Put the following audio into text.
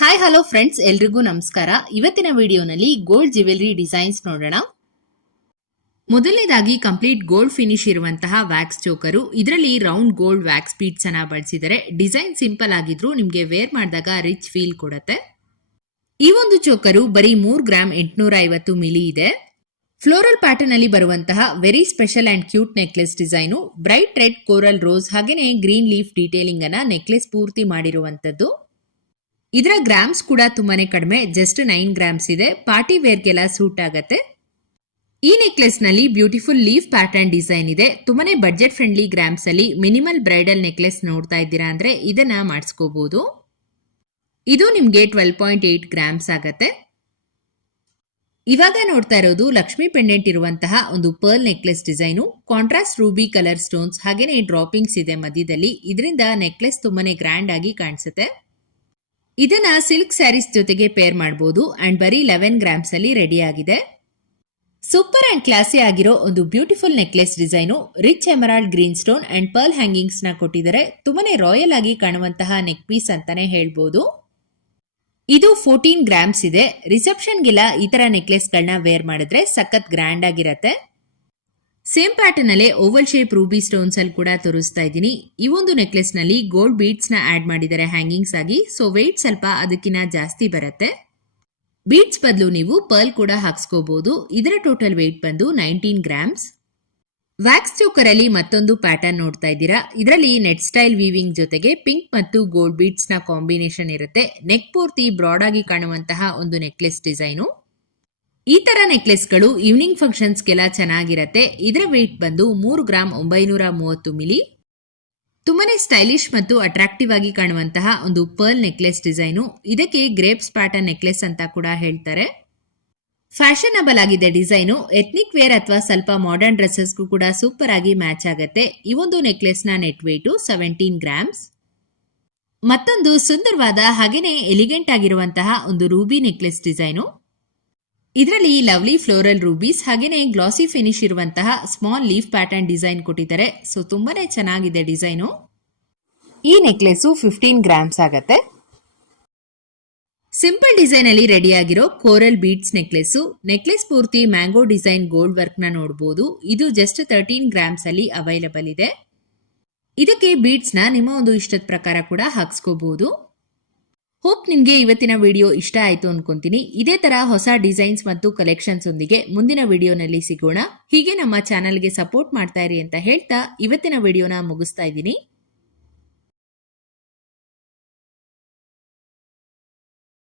Hi hello friends, ಎಲ್ರಿಗೂ ನಮಸ್ಕಾರ. ಇವತ್ತಿನ ವಿಡಿಯೋನಲ್ಲಿ ಗೋಲ್ಡ್ ಜ್ಯುವೆಲರಿ ಡಿಸೈನ್ಸ್ ನೋಡೋಣ. ಮೊದಲನೇದಾಗಿ ಕಂಪ್ಲೀಟ್ ಗೋಲ್ಡ್ ಫಿನಿಶ್ ಇರುವಂತಹ ವ್ಯಾಕ್ಸ್ ಚೋಕರು. ಇದರಲ್ಲಿ ರೌಂಡ್ ಗೋಲ್ಡ್ ವ್ಯಾಕ್ಸ್ ಬೀಡ್ಸ್ ಅನ್ನ ಬಳಸಿದರೆ ಡಿಸೈನ್ ಸಿಂಪಲ್ ಆಗಿದ್ರು ನಿಮಗೆ ವೇರ್ ಮಾಡಿದಾಗ ರಿಚ್ ಫೀಲ್ ಕೊಡುತ್ತೆ. ಈ ಒಂದು ಚೋಕರು ಬರೀ 3 ಗ್ರಾಮ್ 850 ಮಿಲಿ ಇದೆ. ಫ್ಲೋರಲ್ ಪ್ಯಾಟರ್ನ್ ಅಲ್ಲಿ ಬರುವಂತಹ very special and cute necklace design. Bright red, coral rose ಹಾಗೇನೆ ಗ್ರೀನ್ ಲೀಫ್ ಡೀಟೇಲಿಂಗ್ ಅನ್ನ ನೆಕ್ಲೆಸ್ ಪೂರ್ತಿ ಮಾಡಿರುವಂತದ್ದು. ಇದರ ಗ್ರಾಮ್ಸ್ ಕೂಡ ತುಂಬಾನೇ ಕಡಿಮೆ, ಜಸ್ಟ್ 9 ಗ್ರಾಮ್ಸ್ ಇದೆ. ಪಾರ್ಟಿ ವೇರ್ಗೆಲ್ಲ ಸೂಟ್ ಆಗತ್ತೆ. ಈ ನೆಕ್ಲೆಸ್ ನಲ್ಲಿ ಬ್ಯೂಟಿಫುಲ್ ಲೀಫ್ ಪ್ಯಾಟರ್ನ್ ಡಿಸೈನ್ ಇದೆ. ತುಂಬಾನೇ ಬಡ್ಜೆಟ್ ಫ್ರೆಂಡ್ಲಿ ಗ್ರಾಮ್ಸ್ ಅಲ್ಲಿ ಮಿನಿಮಲ್ ಬ್ರೈಡಲ್ ನೆಕ್ಲೆಸ್ ನೋಡ್ತಾ ಇದ್ದೀರಾ ಅಂದ್ರೆ ಇದನ್ನ ಮಾಡಿಸ್ಕೋಬಹುದು. ಇದು ನಿಮ್ಗೆ 12.8 ಗ್ರಾಮ್ಸ್ ಆಗತ್ತೆ. ಇವಾಗ ನೋಡ್ತಾ ಇರೋದು ಲಕ್ಷ್ಮಿ ಪೆಂಡೆಂಟ್ ಇರುವಂತಹ ಒಂದು pearl necklace design. Contrast Ruby colour stones ಹಾಗೇನೆ ಡ್ರಾಪಿಂಗ್ಸ್ ಇದೆ ಮಧ್ಯದಲ್ಲಿ. ಇದರಿಂದ ನೆಕ್ಲೆಸ್ ತುಂಬಾನೇ ಗ್ರ್ಯಾಂಡ್ ಆಗಿ ಕಾಣಿಸುತ್ತೆ. ಇದನ್ನ ಸಿಲ್ಕ್ ಸ್ಯಾರೀಸ್ ಜೊತೆಗೆ ಪೇರ್ ಮಾಡಬಹುದು ಅಂಡ್ ಬರೀ 11 ಗ್ರಾಮ್ಸ್ ಅಲ್ಲಿ ರೆಡಿ ಆಗಿದೆ. ಸೂಪರ್ ಅಂಡ್ ಕ್ಲಾಸಿ ಆಗಿರೋ ಒಂದು beautiful necklace design. Rich emerald green stone and pearl hangings ನ ಕೊಟ್ಟಿದ್ದಾರೆ. ತುಂಬಾನೇ ರಾಯಲ್ ಆಗಿ ಕಾಣುವಂತಹ ನೆಕ್ ಪೀಸ್ ಅಂತಾನೆ ಹೇಳ್ಬೋದು. ಇದು 14 ಗ್ರಾಮ್ಸ್ ಇದೆ. ರಿಸೆಪ್ಷನ್ಗೆಲ್ಲ ಈ ತರ ನೆಕ್ಲೆಸ್ ಗಳನ್ನ ವೇರ್ ಮಾಡಿದ್ರೆ ಸಖತ್ ಗ್ರ್ಯಾಂಡ್ ಆಗಿರತ್ತೆ. ಸೇಮ್ ಪ್ಯಾಟರ್ನ್ ಅಲ್ಲೇ ಓವಲ್ ಶೇಪ್ ರೂಬಿ ಸ್ಟೋನ್ಸ್ ಅಲ್ಲಿ ಕೂಡ ತೋರಿಸ್ತಾ ಇದ್ದೀನಿ. ಈ ಒಂದು ನೆಕ್ಲೆಸ್ ನಲ್ಲಿ ಗೋಲ್ಡ್ ಬೀಡ್ಸ್ ನ ಆಡ್ ಮಾಡಿದ್ದಾರೆ ಹ್ಯಾಂಗಿಂಗ್ಸ್ ಆಗಿ. ಸೊ ವೆಯ್ಟ್ ಸ್ವಲ್ಪ ಅದಕ್ಕಿಂತ ಜಾಸ್ತಿ ಬರುತ್ತೆ. ಬೀಡ್ಸ್ ಬದಲು ನೀವು ಪರ್ಲ್ ಕೂಡ ಹಾಕ್ಸ್ಕೋಬಹುದು. ಇದರ ಟೋಟಲ್ ವೆಯ್ಟ್ ಬಂದು 19 ಗ್ರಾಮ್ಸ್. ವ್ಯಾಕ್ಸ್ ಚೋಕರ್ ಅಲ್ಲಿ ಮತ್ತೊಂದು ಪ್ಯಾಟರ್ನ್ ನೋಡ್ತಾ ಇದ್ದೀರಾ. ಇದರಲ್ಲಿ ನೆಟ್ ಸ್ಟೈಲ್ ವೀವಿಂಗ್ ಜೊತೆಗೆ ಪಿಂಕ್ ಮತ್ತು ಗೋಲ್ಡ್ ಬೀಡ್ಸ್ ನ ಕಾಂಬಿನೇಷನ್ ಇರುತ್ತೆ. ನೆಕ್ ಪೂರ್ತಿ ಬ್ರಾಡ್ ಆಗಿ ಕಾಣುವಂತಹ ಒಂದು ನೆಕ್ಲೆಸ್ ಡಿಸೈನು. ಈ ತರ ನೆಕ್ಲೆಸ್ಗಳು ಈವ್ನಿಂಗ್ ಫಂಕ್ಷನ್ಸ್ಗೆಲ್ಲ ಚೆನ್ನಾಗಿರತ್ತೆ. ಇದರ ವೇಟ್ ಬಂದು 3 ಗ್ರಾಮ್ 930 ಮಿಲಿ. ತುಂಬಾನೇ ಸ್ಟೈಲಿಶ್ ಮತ್ತು ಅಟ್ರಾಕ್ಟಿವ್ ಆಗಿ ಕಾಣುವಂತಹ ಒಂದು ಪರ್ಲ್ ನೆಕ್ಲೆಸ್ ಡಿಸೈನು. ಇದಕ್ಕೆ ಗ್ರೇಪ್ಸ್ ಪ್ಯಾಟರ್ನ್ ನೆಕ್ಲೆಸ್ ಅಂತ ಕೂಡ ಹೇಳ್ತಾರೆ. ಫ್ಯಾಷನಬಲ್ ಆಗಿದೆ ಡಿಸೈನು. ಎಥ್ನಿಕ್ ವೇರ್ ಅಥವಾ ಸ್ವಲ್ಪ ಮಾಡರ್ನ್ ಡ್ರೆಸ್ಸಸ್ಗೂ ಕೂಡ ಸೂಪರ್ ಆಗಿ ಮ್ಯಾಚ್ ಆಗುತ್ತೆ. ಈ ಒಂದು ನೆಕ್ಲೆಸ್ ನ ನೆಟ್ ವೇಟು 17 ಗ್ರಾಮ್ಸ್. ಮತ್ತೊಂದು ಸುಂದರವಾದ ಹಾಗೇನೆ ಎಲಿಗೆಂಟ್ ಆಗಿರುವಂತಹ ಒಂದು ರೂಬಿ ನೆಕ್ಲೆಸ್ ಡಿಸೈನು. ಇದರಲ್ಲಿ ಲವ್ಲಿ ಫ್ಲೋರಲ್ ರೂಬೀಸ್ ಹಾಗೇನೆ ಗ್ಲಾಸಿ ಫಿನಿಶ್ ಇರುವಂತಹ ಸ್ಮಾಲ್ ಲೀಫ್ ಪ್ಯಾಟರ್ನ್ ಡಿಸೈನ್ ಕೊಟ್ಟಿದ್ದಾರೆ. ಸೊ ತುಂಬಾನೇ ಚೆನ್ನಾಗಿದೆ ಡಿಸೈನು. ಈ ನೆಕ್ಲೆಸ್ 15 ಗ್ರಾಮ್ಸ್ ಆಗತ್ತೆ. ಸಿಂಪಲ್ ಡಿಸೈನ್ ಅಲ್ಲಿ ರೆಡಿ ಆಗಿರೋ ಕೋರಲ್ ಬೀಡ್ಸ್ ನೆಕ್ಲೆಸ್ ಪೂರ್ತಿ ಮ್ಯಾಂಗೋ ಡಿಸೈನ್ ಗೋಲ್ಡ್ ವರ್ಕ್ ನ ನೋಡಬಹುದು. ಇದು ಜಸ್ಟ್ 13 ಗ್ರಾಮ್ಸ್ ಅಲ್ಲಿ ಅವೈಲಬಲ್ ಇದೆ. ಇದಕ್ಕೆ ಬೀಡ್ಸ್ ನ ನಿಮ್ಮ ಒಂದು ಇಷ್ಟದ ಪ್ರಕಾರ ಕೂಡ ಹಾಕ್ಸ್ಕೋಬಹುದು. ಹೋಪ್ ನಿಮ್ಗೆ ಇವತ್ತಿನ ವಿಡಿಯೋ ಇಷ್ಟ ಆಯ್ತು ಅನ್ಕೊಂತೀನಿ. ಇದೇ ತರ ಹೊಸ ಡಿಸೈನ್ಸ್ ಮತ್ತು ಕಲೆಕ್ಷನ್ಸ್ ಒಂದಿಗೆ ಮುಂದಿನ ವಿಡಿಯೋನಲ್ಲಿ ಸಿಗೋಣ. ಹೀಗೆ ನಮ್ಮ ಚಾನೆಲ್ಗೆ ಸಪೋರ್ಟ್ ಮಾಡ್ತಾ ಇರಿ ಅಂತ ಹೇಳ್ತಾ ಇವತ್ತಿನ ವಿಡಿಯೋನ ಮುಗಿಸ್ತಾ ಇದ್ದೀನಿ.